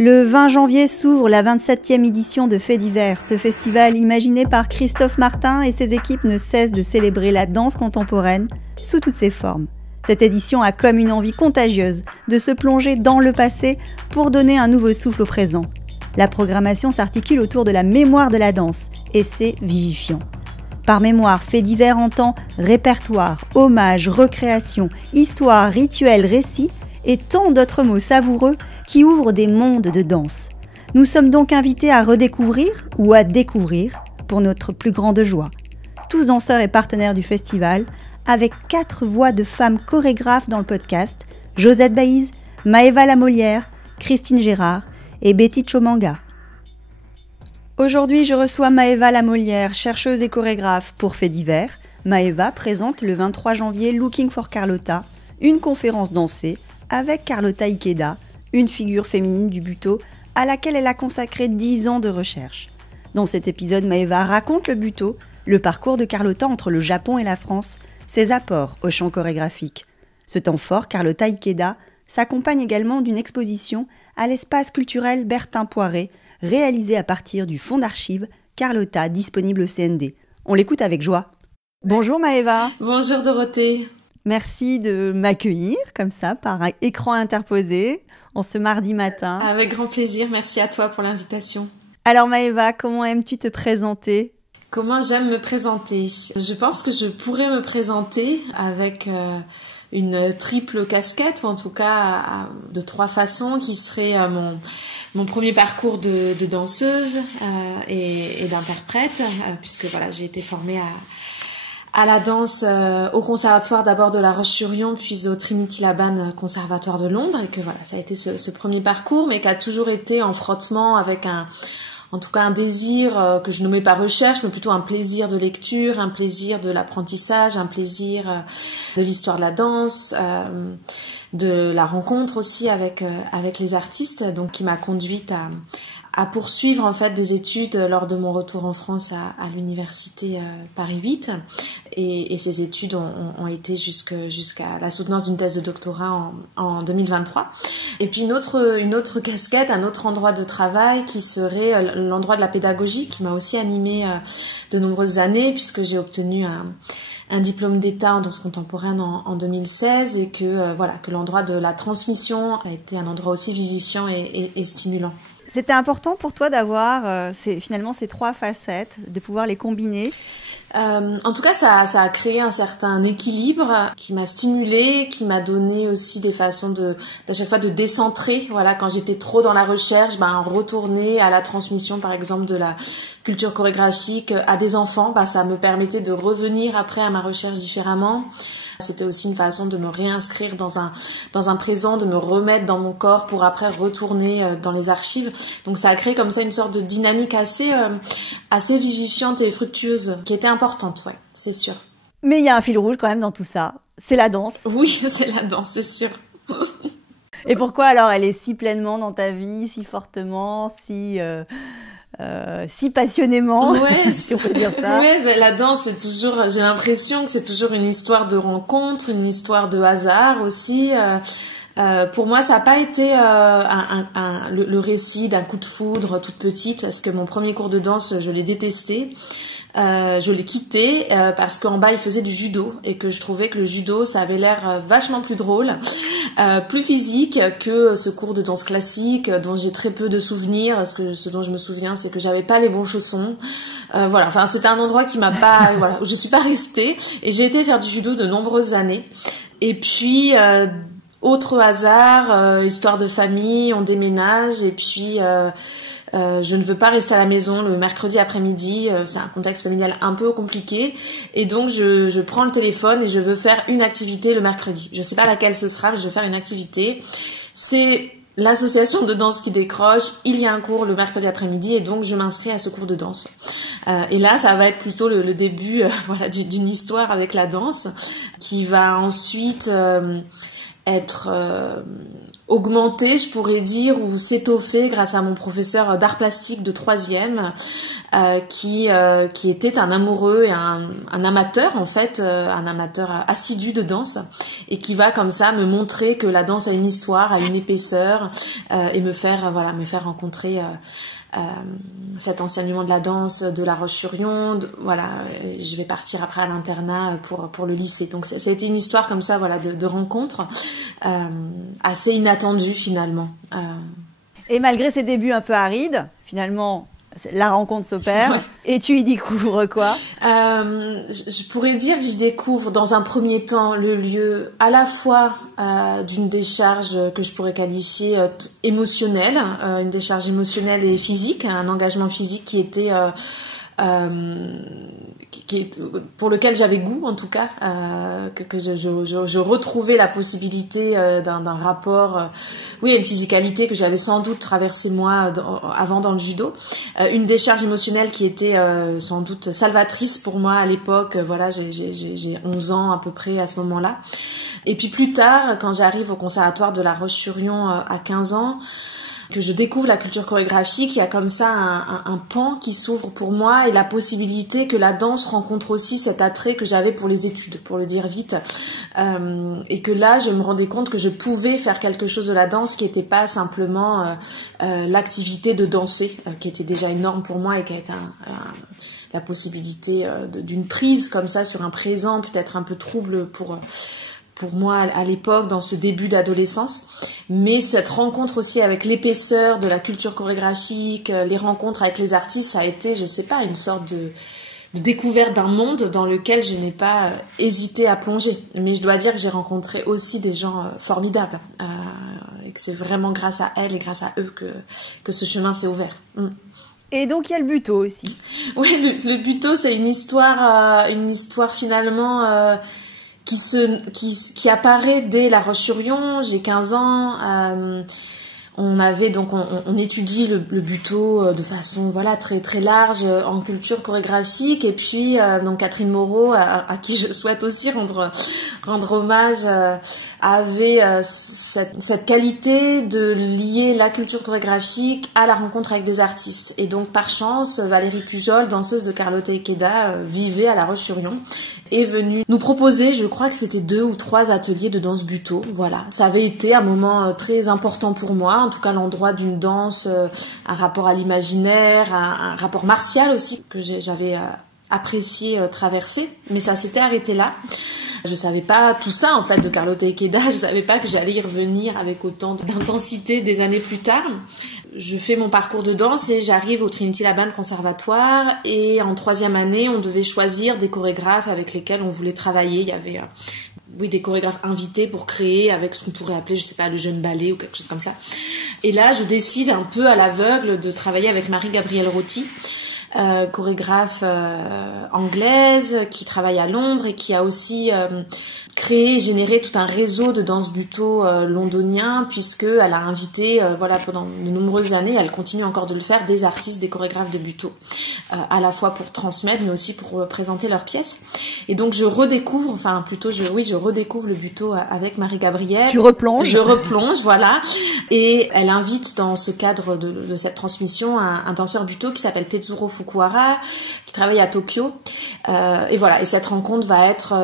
Le 20 janvier s'ouvre la 27e édition de Faits divers. Ce festival imaginé par Christophe Martin et ses équipes ne cesse de célébrer la danse contemporaine sous toutes ses formes. Cette édition a comme une envie contagieuse de se plonger dans le passé pour donner un nouveau souffle au présent. La programmation s'articule autour de la mémoire de la danse et c'est vivifiant. Par mémoire, Faits divers entend répertoire, hommage, recréation, histoire, rituel, récit et tant d'autres mots savoureux qui ouvrent des mondes de danse. Nous sommes donc invités à redécouvrir ou à découvrir pour notre plus grande joie. Tous danseurs et partenaires du festival, avec 4 voix de femmes chorégraphes dans le podcast, Josette Baïz, Maëva Lamolière, Christine Gérard et Betty Chomanga. Aujourd'hui, je reçois Maëva Lamolière, chercheuse et chorégraphe pour Faits divers. Maëva présente le 23 janvier Looking for Carlotta, une conférence dansée avec Carlotta Ikeda, une figure féminine du Butoh à laquelle elle a consacré 10 ans de recherche. Dans cet épisode, Maëva raconte le Butoh, le parcours de Carlotta entre le Japon et la France, ses apports au champ chorégraphique. Ce temps fort, Carlotta Ikeda s'accompagne également d'une exposition à l'espace culturel Bertin Poiré, réalisée à partir du fonds d'archives Carlotta disponible au CND. On l'écoute avec joie. Bonjour Maëva. Bonjour Dorothée. Merci de m'accueillir comme ça par un écran interposé en ce mardi matin. Avec grand plaisir, merci à toi pour l'invitation. Alors Maëva, comment aimes-tu te présenter ? Comment j'aime me présenter ? Je pense que je pourrais me présenter avec une triple casquette, ou en tout cas de 3 façons, qui serait mon premier parcours de danseuse et d'interprète, puisque voilà, j'ai été formée à la danse au conservatoire d'abord de La Roche-sur-Yon, puis au Trinity Laban Conservatoire de Londres, et que voilà, ça a été ce premier parcours, mais qui a toujours été en frottement avec en tout cas un désir que je nommais pas recherche, mais plutôt un plaisir de lecture, un plaisir de l'apprentissage, un plaisir de l'histoire de la danse, de la rencontre aussi avec les artistes, donc qui m'a conduite à poursuivre en fait des études lors de mon retour en France à l'université Paris 8, et ces études ont été jusqu'à la soutenance d'une thèse de doctorat en 2023. Et puis une autre casquette, un autre endroit de travail qui serait l'endroit de la pédagogie, qui m'a aussi animée de nombreuses années, puisque j'ai obtenu un diplôme d'État en danse contemporaine en 2016, et que l'endroit de la transmission a été un endroit aussi vivifiant et stimulant. C'était important pour toi d'avoir finalement ces 3 facettes, de pouvoir les combiner. En tout cas, ça a créé un certain équilibre qui m'a stimulée, qui m'a donné aussi des façons à chaque fois de décentrer. Voilà, quand j'étais trop dans la recherche, retourner à la transmission, par exemple, de la culture chorégraphique à des enfants, ça me permettait de revenir après à ma recherche différemment. C'était aussi une façon de me réinscrire dans un présent, de me remettre dans mon corps pour après retourner dans les archives. Donc ça a créé comme ça une sorte de dynamique assez vivifiante et fructueuse, qui était importante, ouais, c'est sûr. Mais il y a un fil rouge quand même dans tout ça, c'est la danse. Oui, c'est la danse, c'est sûr. Et pourquoi alors elle est si pleinement dans ta vie, si fortement, si passionnément, ouais, si on peut dire ça. Ouais, la danse, c'est toujours, j'ai l'impression que c'est toujours une histoire de rencontre, une histoire de hasard aussi. Pour moi, ça n'a pas été le récit d'un coup de foudre toute petite, parce que mon premier cours de danse, je l'ai détesté. Je l'ai quitté parce qu'en bas il faisait du judo, et que je trouvais que le judo ça avait l'air vachement plus drôle, plus physique que ce cours de danse classique dont j'ai très peu de souvenirs, parce que ce dont je me souviens c'est que j'avais pas les bons chaussons. C'était un endroit qui m'a pas, où je suis pas restée, et j'ai été faire du judo de nombreuses années. Et puis autre hasard, histoire de famille, on déménage, et puis je ne veux pas rester à la maison le mercredi après-midi, c'est un contexte familial un peu compliqué, et donc je prends le téléphone et je veux faire une activité le mercredi. Je sais pas laquelle ce sera, mais je veux faire une activité. C'est l'association de danse qui décroche, il y a un cours le mercredi après-midi, et donc je m'inscris à ce cours de danse. Et là, ça va être plutôt le début d'une histoire avec la danse, qui va ensuite être augmenté, je pourrais dire, ou s'étoffer grâce à mon professeur d'art plastique de 3e, qui était un amoureux et un amateur, en fait, un amateur assidu de danse, et qui va comme ça me montrer que la danse a une histoire, a une épaisseur, et me faire rencontrer cet enseignement de la danse de La Roche-sur-Yon. Voilà, je vais partir après à l'internat pour le lycée. Donc ça a été une histoire comme ça, voilà, de rencontre assez inattendue finalement. Et malgré ces débuts un peu arides, finalement, la rencontre s'opère. Ouais. Et tu y découvres quoi? Je pourrais dire que j'y découvre dans un premier temps le lieu à la fois d'une décharge que je pourrais qualifier émotionnelle, une décharge émotionnelle et physique, un engagement physique qui était pour lequel j'avais goût en tout cas, que je retrouvais la possibilité d'un rapport, oui, à une physicalité que j'avais sans doute traversé moi avant dans le judo, une décharge émotionnelle qui était sans doute salvatrice pour moi à l'époque. Voilà, j'ai 11 ans à peu près à ce moment-là, et puis plus tard quand j'arrive au conservatoire de La Roche-sur-Yon à 15 ans, que je découvre la culture chorégraphique, il y a comme ça un pan qui s'ouvre pour moi, et la possibilité que la danse rencontre aussi cet attrait que j'avais pour les études, pour le dire vite, et que là je me rendais compte que je pouvais faire quelque chose de la danse qui n'était pas simplement l'activité de danser, qui était déjà énorme pour moi, et qui a été la possibilité d'une prise comme ça sur un présent peut-être un peu trouble pour moi à l'époque, dans ce début d'adolescence, mais cette rencontre aussi avec l'épaisseur de la culture chorégraphique, les rencontres avec les artistes, ça a été, je sais pas, une sorte de découverte d'un monde dans lequel je n'ai pas hésité à plonger. Mais je dois dire que j'ai rencontré aussi des gens formidables, et que c'est vraiment grâce à elles et grâce à eux que ce chemin s'est ouvert. Et donc il y a le buto aussi. Oui, le buto, c'est une histoire finalement qui apparaît dès La Roche-sur-Yon. J'ai 15 ans. On étudie le buto de façon voilà très très large en culture chorégraphique, et puis donc Catherine Moreau, à qui je souhaite aussi rendre hommage, avait cette qualité de lier la culture chorégraphique à la rencontre avec des artistes. Et donc par chance, Valérie Pujol, danseuse de Carlotta Ikeda, vivait à La Roche-sur-Yon, est venue nous proposer, je crois que c'était 2 ou 3 ateliers de danse buto. Voilà, ça avait été un moment très important pour moi, en tout cas l'endroit d'une danse, un rapport à l'imaginaire, un rapport martial aussi que j'avais apprécié traverser, mais ça s'était arrêté là. Je savais pas tout ça en fait de Carlotta Ikeda, je savais pas que j'allais y revenir avec autant d'intensité des années plus tard. Je fais mon parcours de danse et j'arrive au Trinity Laban Conservatoire, et en 3e année, on devait choisir des chorégraphes avec lesquels on voulait travailler. Il y avait des chorégraphes invités pour créer avec ce qu'on pourrait appeler, je sais pas, le jeune ballet ou quelque chose comme ça. Et là, je décide un peu à l'aveugle de travailler avec Marie-Gabrielle Roty, chorégraphe anglaise qui travaille à Londres et qui a aussi créé et généré tout un réseau de danse buto londonien, puisqu'elle a invité pendant de nombreuses années, elle continue encore de le faire, des artistes, des chorégraphes de buto, à la fois pour transmettre mais aussi pour présenter leurs pièces. Et donc je redécouvre le buto avec Marie-Gabrielle. Tu replonges. Je replonge, voilà. Et elle invite dans ce cadre de cette transmission un danseur buto qui s'appelle Tetsuro Fukuhara, qui travaille à Tokyo. Et voilà. Et cette rencontre va être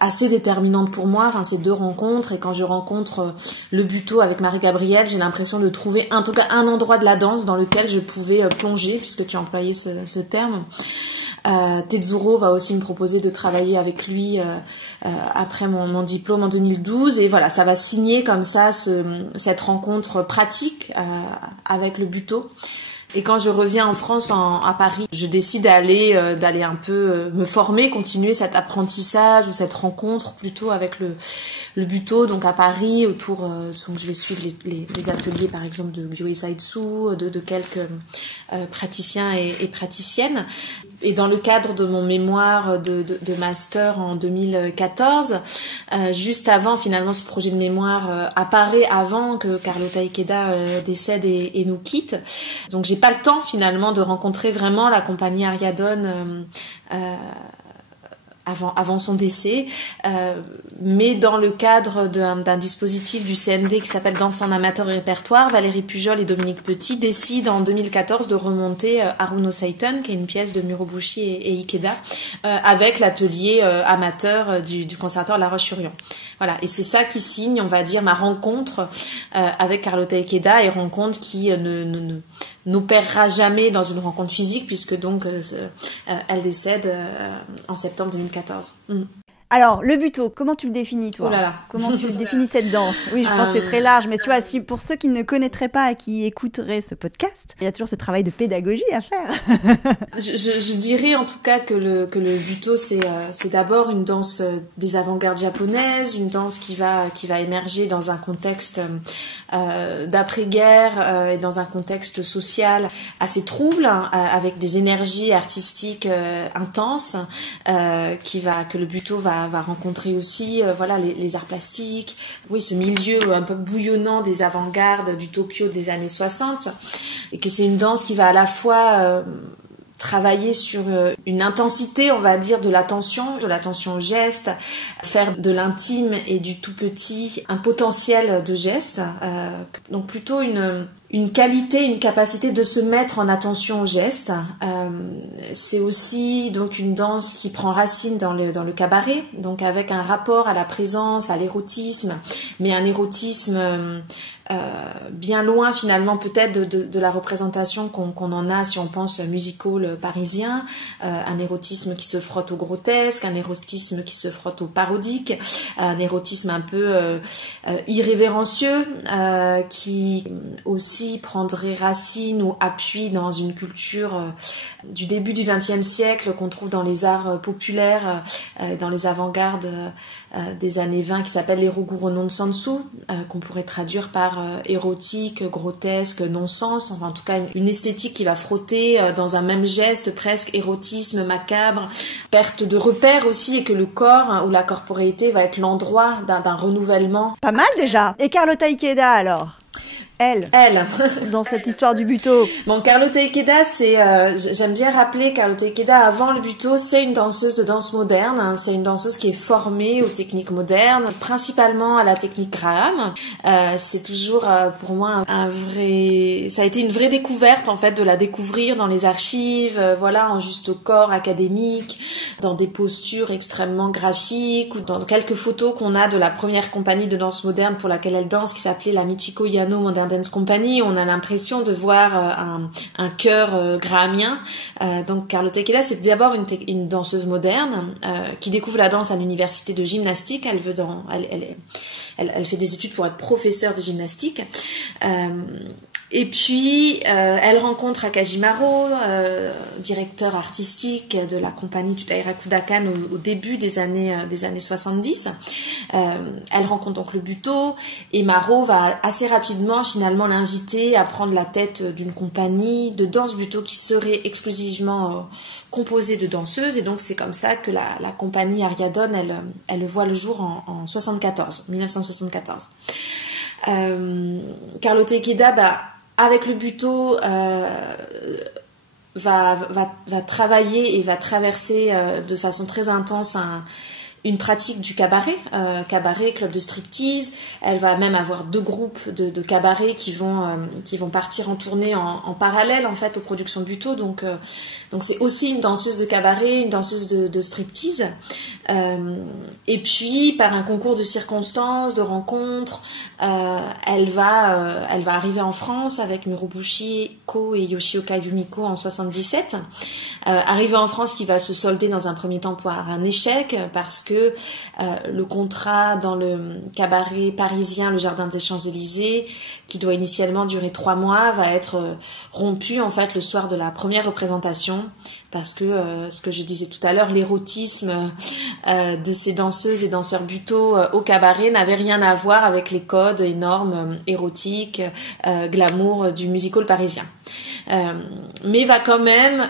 assez déterminante pour moi. Enfin, ces 2 rencontres. Et quand je rencontre le buto avec Marie-Gabrielle, j'ai l'impression de trouver, en tout cas, un endroit de la danse dans lequel je pouvais plonger, puisque tu as employé ce terme. Tetsuro va aussi me proposer de travailler avec lui après mon diplôme en 2012, et voilà, ça va signer comme ça cette rencontre pratique avec le buto. Et quand je reviens en France, à Paris, je décide d'aller un peu me former, continuer cet apprentissage ou cette rencontre plutôt avec le buto, donc à Paris, autour, donc je vais suivre les ateliers par exemple de Gyuri Saitsu, de quelques praticiens et praticiennes. Et dans le cadre de mon mémoire de master en 2014, juste avant finalement ce projet de mémoire apparaît avant que Carlotta Ikeda décède et nous quitte. Donc j'ai pas le temps finalement de rencontrer vraiment la compagnie Ariadone avant son décès, mais dans le cadre d'un dispositif du CND qui s'appelle Danse en amateur et répertoire, Valérie Pujol et Dominique Petit décident en 2014 de remonter Haruno Seiten, qui est une pièce de Mirobuchi et Ikeda, avec l'atelier amateur du conservatoire La Roche-sur-Yon. Voilà, et c'est ça qui signe, on va dire, ma rencontre avec Carlotta Ikeda, et rencontre qui n'opérera jamais dans une rencontre physique, puisque donc elle décède en septembre 2014. Alors, le buto, comment tu le définis, toi? Oh là là. Comment tu le définis, cette danse? Oui, je pense que c'est très large, mais tu vois, si, pour ceux qui ne connaîtraient pas et qui écouteraient ce podcast, il y a toujours ce travail de pédagogie à faire. Je dirais en tout cas que le buto, c'est d'abord une danse des avant-gardes japonaises, une danse qui va émerger dans un contexte d'après-guerre et dans un contexte social assez trouble, avec des énergies artistiques intenses, que le buto va rencontrer aussi voilà les arts plastiques, oui, ce milieu un peu bouillonnant des avant-gardes du Tokyo des années 60, et que c'est une danse qui va à la fois travailler sur une intensité, on va dire, de l'attention au geste, faire de l'intime et du tout petit un potentiel de geste, donc plutôt une qualité, une capacité de se mettre en attention au geste. C'est aussi donc une danse qui prend racine dans le cabaret, donc avec un rapport à la présence, à l'érotisme, mais un érotisme bien loin finalement peut-être de la représentation qu'on en a si on pense musical parisien, un érotisme qui se frotte au grotesque, un érotisme qui se frotte au parodique, un érotisme un peu irrévérencieux, qui aussi prendrait racine ou appui dans une culture du début du XXe siècle qu'on trouve dans les arts populaires, dans les avant-gardes des années 20 qui s'appelle l'Eroguro non sensu, qu'on pourrait traduire par érotique, grotesque, non-sens, enfin en tout cas une esthétique qui va frotter dans un même geste presque érotisme, macabre, perte de repères aussi, et que le corps ou la corporéité va être l'endroit d'un renouvellement. Pas mal déjà. Et Carlotta Ikeda alors? Elle, dans cette histoire du buto. Bon, Carlotta Ikeda, j'aime bien rappeler, Carlotta Ikeda, avant le buto, c'est une danseuse de danse moderne, hein. C'est une danseuse qui est formée aux techniques modernes, principalement à la technique Graham. C'est toujours, pour moi, ça a été une vraie découverte, en fait, de la découvrir dans les archives, voilà, en juste au corps académique, dans des postures extrêmement graphiques, ou dans quelques photos qu'on a de la première compagnie de danse moderne pour laquelle elle danse, qui s'appelait la Michiko Yano Modern Dance Company. On a l'impression de voir un chœur grahamien. Donc Carlotta Ikeda, c'est d'abord une danseuse moderne qui découvre la danse à l'université de gymnastique. Elle fait des études pour être professeure de gymnastique. Et puis, elle rencontre Akaji Maro, directeur artistique de la compagnie Tutaira Kudakan au début des années 70. Elle rencontre donc le buto, et Maro va assez rapidement finalement l'inviter à prendre la tête d'une compagnie de danse buto qui serait exclusivement composée de danseuses. Et donc c'est comme ça que la compagnie Ariadone, elle voit le jour en 1974. Carlotta Ikeda, avec le buto, va travailler et va traverser de façon très intense une pratique du cabaret, club de striptease. Elle va même avoir 2 groupes de cabaret qui vont partir en tournée en parallèle en fait aux productions buto. Donc c'est aussi une danseuse de cabaret, une danseuse de striptease. Et puis par un concours de circonstances, de rencontres, elle va arriver en France avec Mirobuchi Ko et Yoshioka Yumiko en 77. Arrivée en France qui va se solder dans un premier temps par un échec, parce que le contrat dans le cabaret parisien, le Jardin des Champs-Élysées, qui doit initialement durer 3 mois, va être rompu en fait le soir de la première représentation, parce que ce que je disais tout à l'heure, l'érotisme de ces danseuses et danseurs buto au cabaret n'avait rien à voir avec les codes et normes érotiques, glamour du musical parisien. Mais va quand même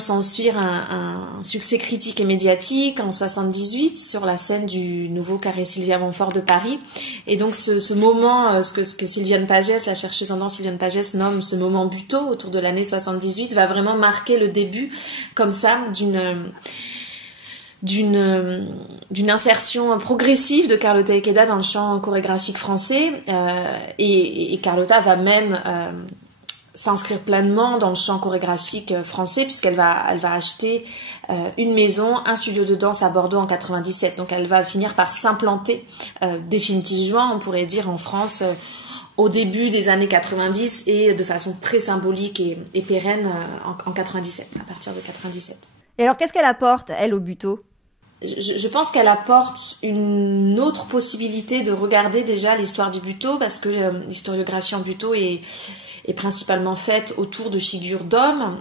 s'ensuivre un succès critique et médiatique en 78 sur la scène du nouveau Carré Sylvia Montfort de Paris. Et donc ce moment, ce que Sylviane Pagès, la chercheuse en danse Sylviane Pagès, nomme ce moment buto autour de l'année 78, va vraiment marquer le début comme ça d'une insertion progressive de Carlota Ikeda dans le chant chorégraphique français, et Carlota va même s'inscrire pleinement dans le chant chorégraphique français, puisqu'elle va acheter une maison, un studio de danse à Bordeaux en 97. Donc elle va finir par s'implanter définitivement, on pourrait dire, en France au début des années 90 et de façon très symbolique et pérenne en 97, à partir de 97. Et alors, qu'est-ce qu'elle apporte, elle, au Butoh ? Je pense qu'elle apporte une autre possibilité de regarder déjà l'histoire du Butoh, parce que l'historiographie en Butoh est principalement faite autour de figures d'hommes,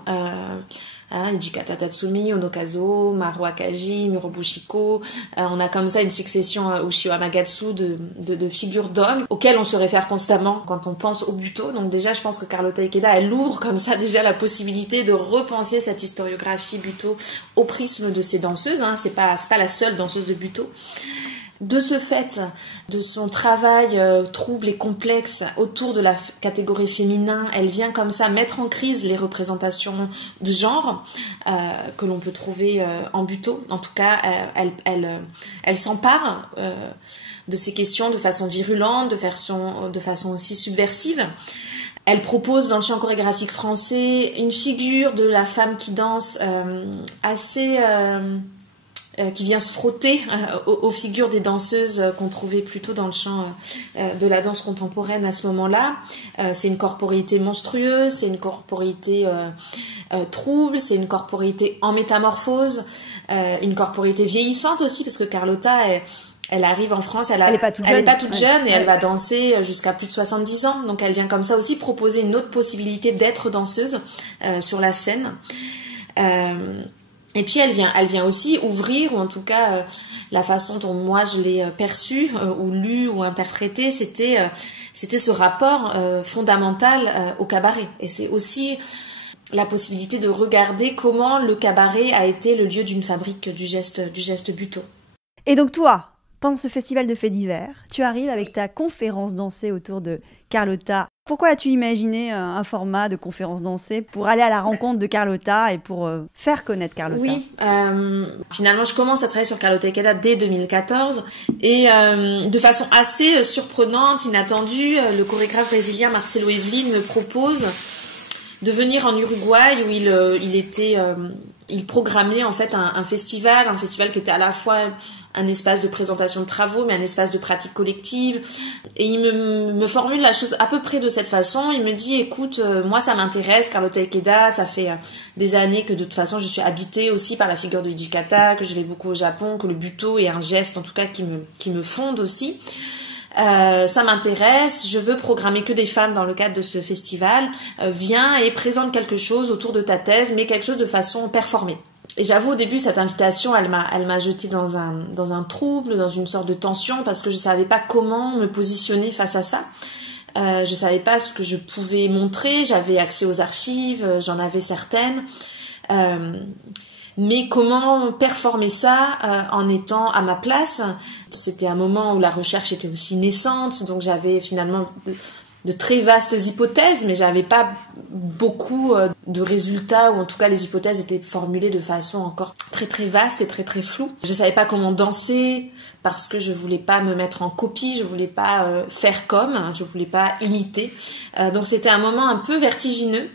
Hijikata Tatsumi, Onokazo, Maru Akaji, Mirobushiko. On a comme ça une succession Ushio Amagatsu de figures d'hommes auxquelles on se réfère constamment quand on pense au Butoh. Donc déjà, je pense que Carlota Ikeda, elle ouvre comme ça déjà la possibilité de repenser cette historiographie Butoh au prisme de ces danseuses. C'est pas la seule danseuse de Butoh. De ce fait, de son travail trouble et complexe autour de la catégorie féminin, elle vient comme ça mettre en crise les représentations de genre que l'on peut trouver en Butoh. En tout cas, elle s'empare de ces questions de façon virulente, de façon aussi subversive. Elle propose dans le chant chorégraphique français une figure de la femme qui danse assez... qui vient se frotter aux figures des danseuses qu'on trouvait plutôt dans le chant de la danse contemporaine à ce moment-là. C'est une corporéité monstrueuse, c'est une corporéité trouble, c'est une corporéité en métamorphose, une corporéité vieillissante aussi, parce que Carlota, elle arrive en France, elle est pas toute jeune et elle va danser jusqu'à plus de 70 ans. Donc elle vient comme ça aussi proposer une autre possibilité d'être danseuse sur la scène. Et puis elle vient aussi ouvrir, ou en tout cas la façon dont moi je l'ai perçue ou lue ou interprétée, c'était ce rapport fondamental au cabaret. Et c'est aussi la possibilité de regarder comment le cabaret a été le lieu d'une fabrique du geste Butoh. Et donc toi, pendant ce festival de faits divers, tu arrives avec ta conférence dansée autour de Carlota. Pourquoi as-tu imaginé un format de conférence dansée pour aller à la rencontre de Carlota et pour faire connaître Carlota ? Oui, finalement je commence à travailler sur Carlota Ikeda dès 2014 et de façon assez surprenante, inattendue, le chorégraphe brésilien Marcelo Evelyn me propose de venir en Uruguay où il programmait en fait un festival qui était à la fois un espace de présentation de travaux, mais un espace de pratique collective. Et il me formule la chose à peu près de cette façon. Il me dit, écoute, moi ça m'intéresse, Carlota Ikeda, ça fait des années que de toute façon je suis habitée aussi par la figure de Hijikata, que je vais beaucoup au Japon, que le Butoh est un geste en tout cas qui me fonde aussi. Ça m'intéresse, je veux programmer que des femmes dans le cadre de ce festival. Viens et présente quelque chose autour de ta thèse, mais quelque chose de façon performée. Et j'avoue, au début, cette invitation, elle m'a jetée dans un trouble, dans une sorte de tension, parce que je savais pas comment me positionner face à ça. Je savais pas ce que je pouvais montrer, j'avais accès aux archives, j'en avais certaines. Mais comment performer ça en étant à ma place ? C'était un moment où la recherche était aussi naissante, donc j'avais finalement de très vastes hypothèses, mais j'avais pas beaucoup de résultats, ou en tout cas les hypothèses étaient formulées de façon encore très très vaste et très très floue. Je savais pas comment danser parce que je voulais pas me mettre en copie, je voulais pas faire comme, je voulais pas imiter. Donc c'était un moment un peu vertigineux.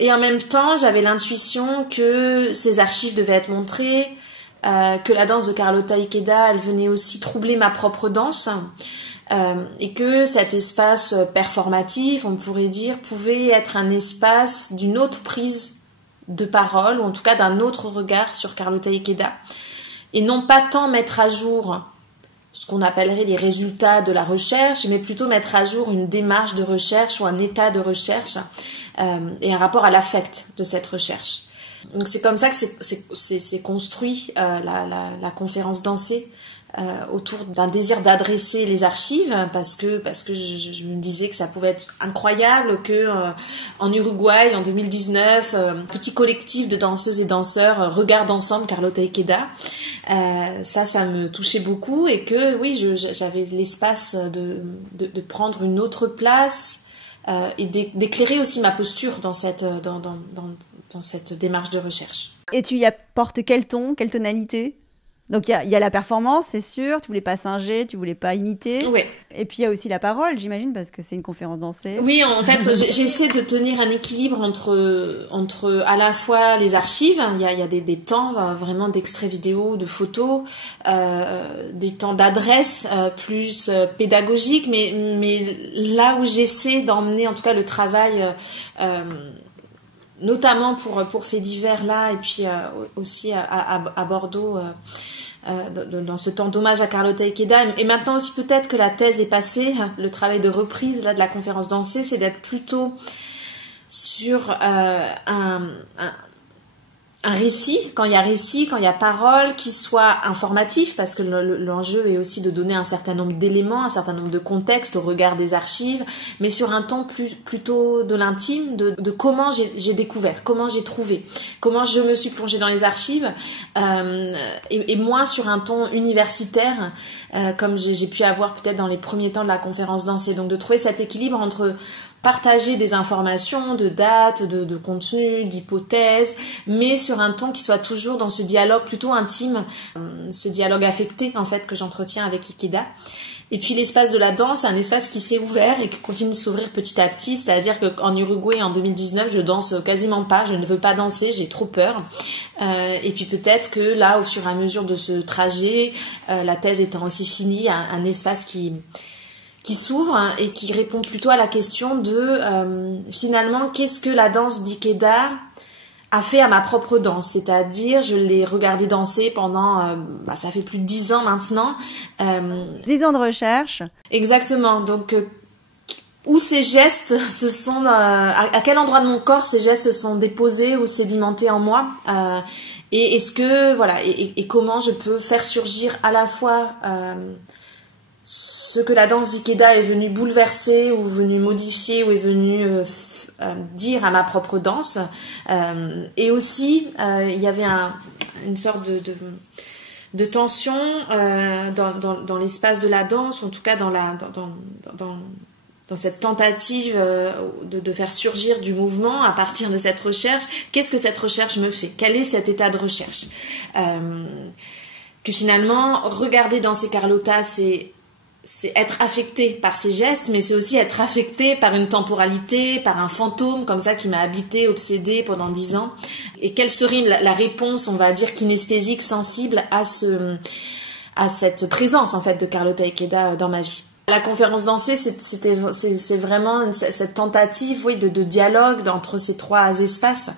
Et en même temps, j'avais l'intuition que ces archives devaient être montrées, que la danse de Carlota Ikeda, elle venait aussi troubler ma propre danse. Et que cet espace performatif, on pourrait dire, pouvait être un espace d'une autre prise de parole, ou en tout cas d'un autre regard sur Carlota Ikeda, et non pas tant mettre à jour ce qu'on appellerait les résultats de la recherche, mais plutôt mettre à jour une démarche de recherche ou un état de recherche et un rapport à l'affect de cette recherche. Donc c'est comme ça que c'est construit la conférence dansée, autour d'un désir d'adresser les archives, parce que je me disais que ça pouvait être incroyable que en Uruguay en 2019 un petit collectif de danseuses et danseurs regarde ensemble Carlota Ikeda. Ça me touchait beaucoup, et que oui, j'avais l'espace de prendre une autre place et d'éclairer aussi ma posture dans cette démarche de recherche. Et tu y apportes quel ton, quelle tonalité ? Donc il y a la performance, c'est sûr, tu voulais pas singer, tu voulais pas imiter. Oui. Et puis il y a aussi la parole, j'imagine, parce que c'est une conférence dansée. Oui, en fait, j'essaie de tenir un équilibre entre à la fois les archives, il y a des temps vraiment d'extraits vidéo, de photos, des temps d'adresse plus pédagogiques, mais là où j'essaie d'emmener en tout cas le travail notamment pour Faits divers là, et puis aussi à Bordeaux, dans ce temps d'hommage à Carlota Ikeda, et maintenant aussi peut-être que la thèse est passée, le travail de reprise là de la conférence dansée, c'est d'être plutôt sur un récit, quand il y a parole, qui soit informatif, parce que l'enjeu est aussi de donner un certain nombre d'éléments, un certain nombre de contextes au regard des archives, mais sur un ton plutôt de l'intime, de comment j'ai découvert, comment j'ai trouvé, comment je me suis plongée dans les archives, et moins sur un ton universitaire, comme j'ai pu avoir peut-être dans les premiers temps de la conférence dansée. Donc de trouver cet équilibre entre partager des informations, de dates, de contenu, d'hypothèses, mais sur un ton qui soit toujours dans ce dialogue plutôt intime, ce dialogue affecté en fait que j'entretiens avec Ikeda. Et puis l'espace de la danse, c'est un espace qui s'est ouvert et qui continue de s'ouvrir petit à petit, c'est-à-dire qu'en Uruguay en 2019, je danse quasiment pas, je ne veux pas danser, j'ai trop peur. Et puis peut-être que là, au fur et à mesure de ce trajet, la thèse étant aussi finie, un espace qui s'ouvre et qui répond plutôt à la question de finalement qu'est-ce que la danse d'Ikeda a fait à ma propre danse, c'est-à-dire je l'ai regardée danser pendant ça fait plus de 10 ans maintenant. 10 ans de recherche. Exactement, donc où ces gestes se sont à quel endroit de mon corps ces gestes se sont déposés ou sédimentés en moi, et est-ce que voilà, et comment je peux faire surgir à la fois ce que la danse d'Ikeda est venue bouleverser ou venue modifier ou est venue dire à ma propre danse, et aussi il y avait une sorte de tension dans l'espace de la danse, ou en tout cas dans cette tentative de faire surgir du mouvement à partir de cette recherche. Qu'est-ce que cette recherche me fait? Quel est cet état de recherche? Que finalement, regarder danser Carlota, c'est être affecté par ses gestes, mais c'est aussi être affecté par une temporalité, par un fantôme comme ça qui m'a habité, obsédé pendant 10 ans. Et quelle serait la réponse, on va dire, kinesthésique, sensible à cette présence en fait de Carlota Ikeda dans ma vie. La conférence dansée, c'est vraiment cette tentative, oui, de dialogue entre ces trois espaces,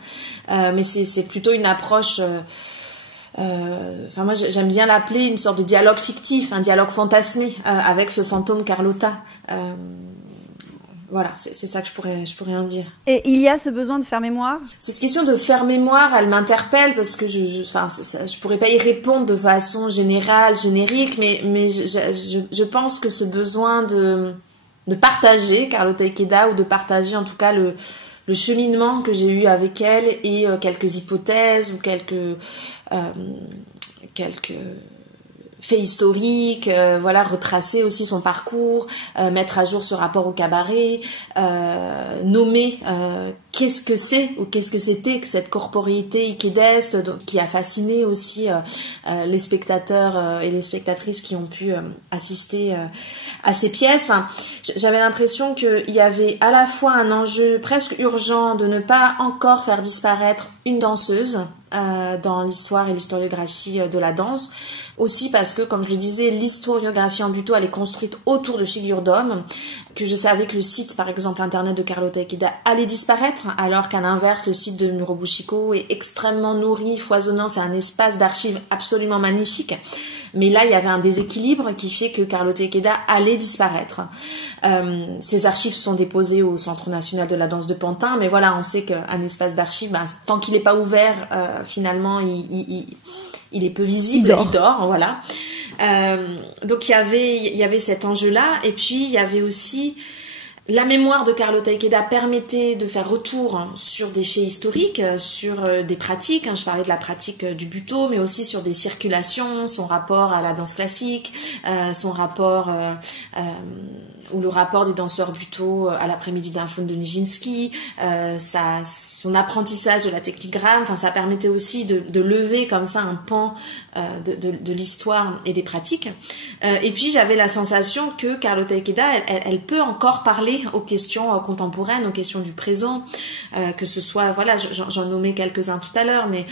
mais c'est plutôt une approche. Moi j'aime bien l'appeler une sorte de dialogue fictif, un dialogue fantasmé avec ce fantôme Carlota. Voilà, c'est ça que je pourrais en dire. Et il y a ce besoin de faire mémoire? Cette question de faire mémoire, elle m'interpelle parce que je pourrais pas y répondre de façon générale, générique, mais je pense que ce besoin de partager Carlota Ikeda, ou de partager en tout cas le cheminement que j'ai eu avec elle, et quelques hypothèses ou quelques faits historiques, retracer aussi son parcours, mettre à jour ce rapport au cabaret, nommer qu'est-ce que c'est ou qu'est-ce que c'était que cette corporéité ikédeste qui a fasciné aussi les spectateurs et les spectatrices qui ont pu assister à ces pièces. Enfin, j'avais l'impression qu'il y avait à la fois un enjeu presque urgent de ne pas encore faire disparaître une danseuse dans l'histoire et l'historiographie de la danse. Aussi parce que, comme je le disais, l'historiographie en buto, elle est construite autour de figures d'hommes, que je savais que le site, par exemple, internet de Carlota Ikeda allait disparaître, alors qu'à l'inverse, le site de Murobushiko est extrêmement nourri, foisonnant, c'est un espace d'archives absolument magnifique. Mais là, il y avait un déséquilibre qui fait que Carlota Ikeda allait disparaître. Ces archives sont déposées au Centre national de la danse de Pantin, mais voilà, on sait qu'un espace d'archives, tant qu'il n'est pas ouvert, finalement, il est peu visible, il dort, voilà. Donc il y avait cet enjeu-là, et puis il y avait aussi la mémoire de Carlota Ikeda permettait de faire retour sur des faits historiques, sur des pratiques. Je parlais de la pratique du buto, mais aussi sur des circulations, son rapport à la danse classique, son rapport ou le rapport des danseurs buto à l'après-midi d'un film de Nijinsky, son apprentissage de la technique Gram, enfin ça permettait aussi de lever comme ça un pan de l'histoire et des pratiques. Et puis j'avais la sensation que Carlotta Ikeda, elle peut encore parler aux questions contemporaines, aux questions du présent, que ce soit, voilà, j'en nommais quelques-uns tout à l'heure, mais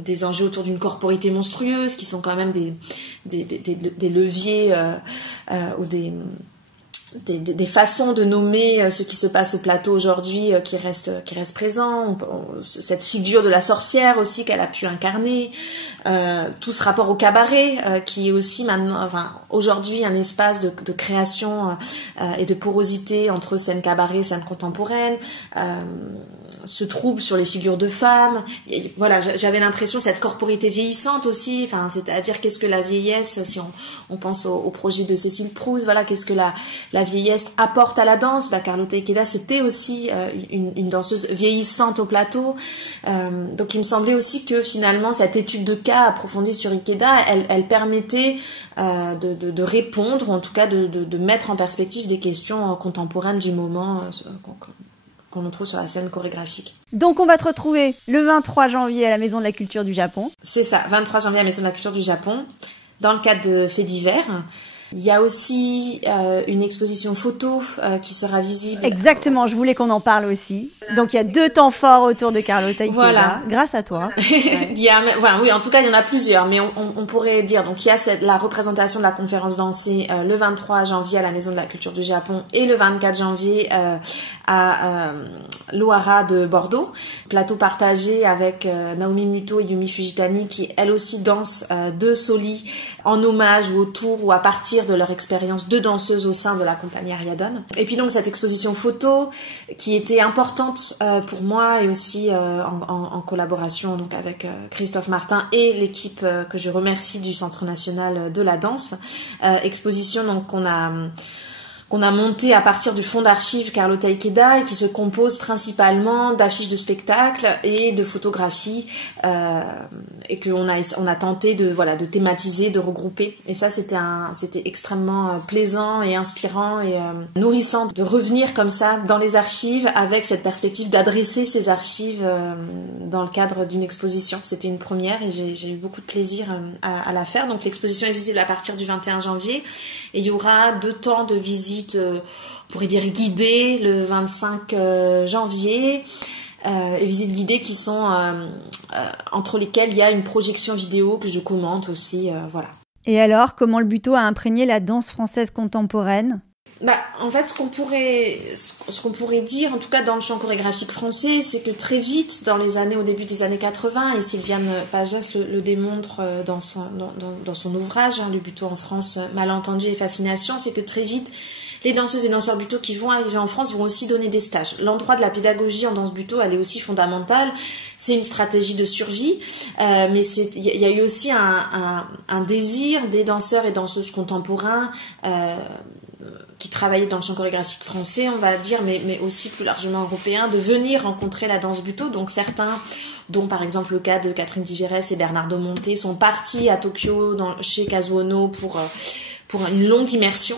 des enjeux autour d'une corporité monstrueuse, qui sont quand même des leviers ou des façons de nommer ce qui se passe au plateau aujourd'hui qui reste présent, cette figure de la sorcière aussi qu'elle a pu incarner, tout ce rapport au cabaret qui est aussi maintenant, enfin aujourd'hui un espace de création et de porosité entre scène cabaret, scène contemporaine, ce trouble sur les figures de femmes. Et voilà, j'avais l'impression cette corporité vieillissante aussi, enfin c'est-à-dire qu'est-ce que la vieillesse, si on pense au projet de Cécile Proust, voilà, qu'est-ce que la vieillesse apporte à la danse. Carlotta Ikeda, c'était aussi une danseuse vieillissante au plateau, donc il me semblait aussi que finalement cette étude de cas approfondie sur Ikeda, elle permettait de répondre, ou en tout cas de mettre en perspective des questions contemporaines du moment qu'on trouve sur la scène chorégraphique. Donc on va te retrouver le 23 janvier à la Maison de la Culture du Japon. C'est ça, 23 janvier à la Maison de la Culture du Japon, dans le cadre de Faits divers. Il y a aussi une exposition photo qui sera visible. Exactement, je voulais qu'on en parle aussi. Donc il y a 2 temps forts autour de Carlotta Ikeda, voilà. Grâce à toi. Ouais. Oui, en tout cas il y en a plusieurs, mais on pourrait dire, donc il y a la représentation de la conférence dansée le 23 janvier à la Maison de la Culture du Japon et le 24 janvier à l'Ohara de Bordeaux, plateau partagé avec Naomi Muto et Yumi Fujitani qui elles aussi dansent 2 solis en hommage ou autour ou à partir de leur expérience de danseuse au sein de la compagnie Ariadne. Et puis donc cette exposition photo qui était importante pour moi et aussi en collaboration donc avec Christophe Martin et l'équipe que je remercie du Centre national de la danse. Exposition donc qu'on a monté à partir du fonds d'archives Carlotta Ikeda et qui se compose principalement d'affiches de spectacles et de photographies et qu'on a tenté de thématiser, de regrouper. Et ça, c'était extrêmement plaisant et inspirant et nourrissant de revenir comme ça dans les archives avec cette perspective d'adresser ces archives dans le cadre d'une exposition. C'était une première et j'ai eu beaucoup de plaisir à la faire. Donc l'exposition est visible à partir du 21 janvier et il y aura 2 temps de visite, on pourrait dire guidée, le 25 janvier, et visites guidées qui sont entre lesquelles il y a une projection vidéo que je commente aussi, voilà. Et alors, comment le buto a imprégné la danse française contemporaine ? En fait, ce qu'on pourrait dire, en tout cas dans le champ chorégraphique français, c'est que très vite, au début des années 80, et Sylviane Pagès le démontre dans son ouvrage, Le buto en France, malentendu et fascination, c'est que très vite, les danseuses et danseurs buto qui vont arriver en France vont aussi donner des stages. L'endroit de la pédagogie en danse buto, elle est aussi fondamentale. C'est une stratégie de survie, mais il y a eu aussi un désir des danseurs et danseuses contemporains qui travaillaient dans le champ chorégraphique français, on va dire, mais aussi plus largement européen, de venir rencontrer la danse buto. Donc certains, dont par exemple le cas de Catherine Divirès et Bernardo Monte, sont partis à Tokyo chez Kazuo Ono pour une longue immersion,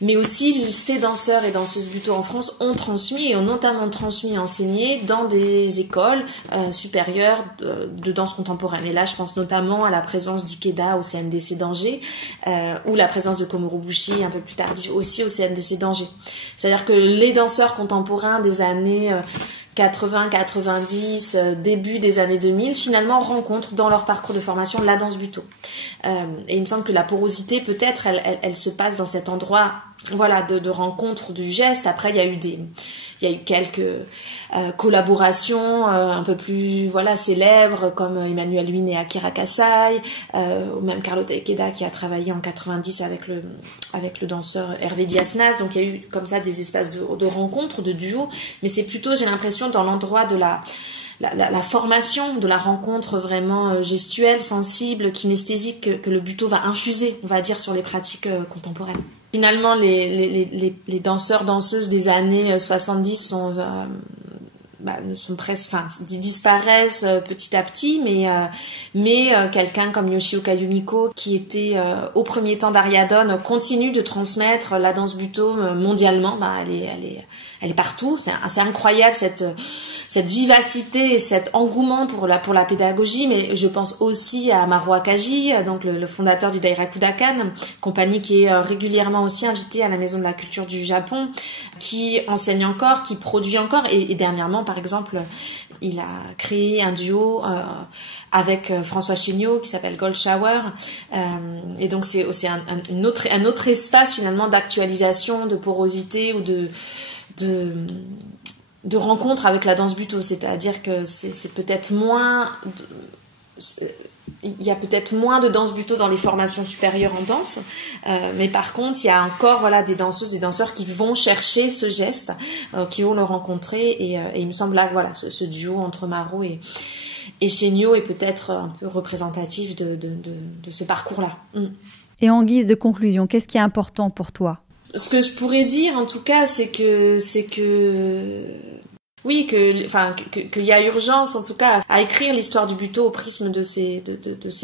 mais aussi ces danseurs et danseuses buto en France ont transmis et ont notamment transmis et enseigné dans des écoles supérieures de danse contemporaine. Et là, je pense notamment à la présence d'Ikeda au CNDC d'Angers ou la présence de Komuro Bushi un peu plus tardif aussi au CNDC d'Angers. C'est-à-dire que les danseurs contemporains des années 80, 90, début des années 2000, finalement rencontrent dans leur parcours de formation la danse buto. Et il me semble que la porosité, peut-être, elle se passe dans cet endroit, voilà, de rencontre du geste. Après, il y a eu quelques collaborations un peu plus, voilà, célèbres, comme Emmanuel Huynh et Akira Kasai, ou même Carlotta Ikeda qui a travaillé en 90 avec le danseur Hervé Diaz-Naz. Donc il y a eu comme ça des espaces de rencontres, de duos, mais c'est plutôt, j'ai l'impression, dans l'endroit de la formation, de la rencontre vraiment gestuelle, sensible, kinesthésique que le buto va infuser, on va dire, sur les pratiques contemporaines. Finalement, les danseurs, danseuses des années 70 disparaissent petit à petit, mais quelqu'un comme Yoshioka Yumiko, qui était au premier temps d'Ariadne, continue de transmettre la danse Butoh mondialement. Elle est partout. C'est incroyable cette vivacité et cet engouement pour la pédagogie. Mais je pense aussi à Maruo Akagi, donc le fondateur du Dairakudakan, compagnie qui est régulièrement aussi invitée à la Maison de la Culture du Japon, qui enseigne encore, qui produit encore. Et dernièrement, par exemple, il a créé un duo avec François Chéniaud qui s'appelle Gold Shower. Et donc c'est aussi un autre espace finalement d'actualisation, de porosité ou de rencontre avec la danse Butoh, c'est-à-dire que c'est peut-être moins il y a peut-être moins de danse Butoh dans les formations supérieures en danse, mais par contre il y a encore des danseuses, des danseurs qui vont chercher ce geste, qui vont le rencontrer, et il me semble là que ce duo entre Maruo et Chéniaud est peut-être un peu représentatif de ce parcours-là. Et en guise de conclusion, qu'est-ce qui est important pour toi ? Ce que je pourrais dire, en tout cas, c'est que oui, qu'il y a urgence, en tout cas, à écrire l'histoire du Butoh au prisme de ces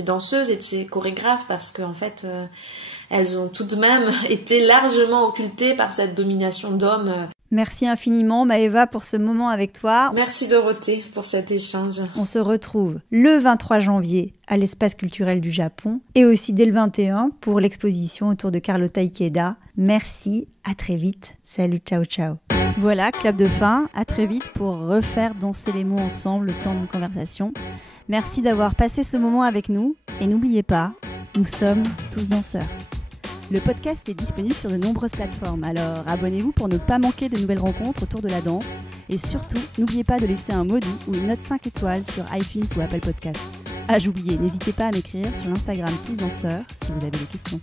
danseuses et de ces chorégraphes, parce qu'en fait, elles ont tout de même été largement occultées par cette domination d'hommes. Merci infiniment Maëva pour ce moment avec toi. Merci Dorothée pour cet échange. On se retrouve le 23 janvier à l'Espace culturel du Japon et aussi dès le 21 pour l'exposition autour de Carlotta Ikeda. Merci, à très vite. Salut, ciao ciao. Voilà, clap de fin, à très vite pour refaire danser les mots ensemble le temps d'une conversation. Merci d'avoir passé ce moment avec nous et n'oubliez pas, nous sommes tous danseurs. Le podcast est disponible sur de nombreuses plateformes, alors abonnez-vous pour ne pas manquer de nouvelles rencontres autour de la danse. Et surtout, n'oubliez pas de laisser un mot doux ou une note 5 étoiles sur iTunes ou Apple Podcasts. Ah, j'oubliais, n'hésitez pas à m'écrire sur l'Instagram Tous Danseurs si vous avez des questions.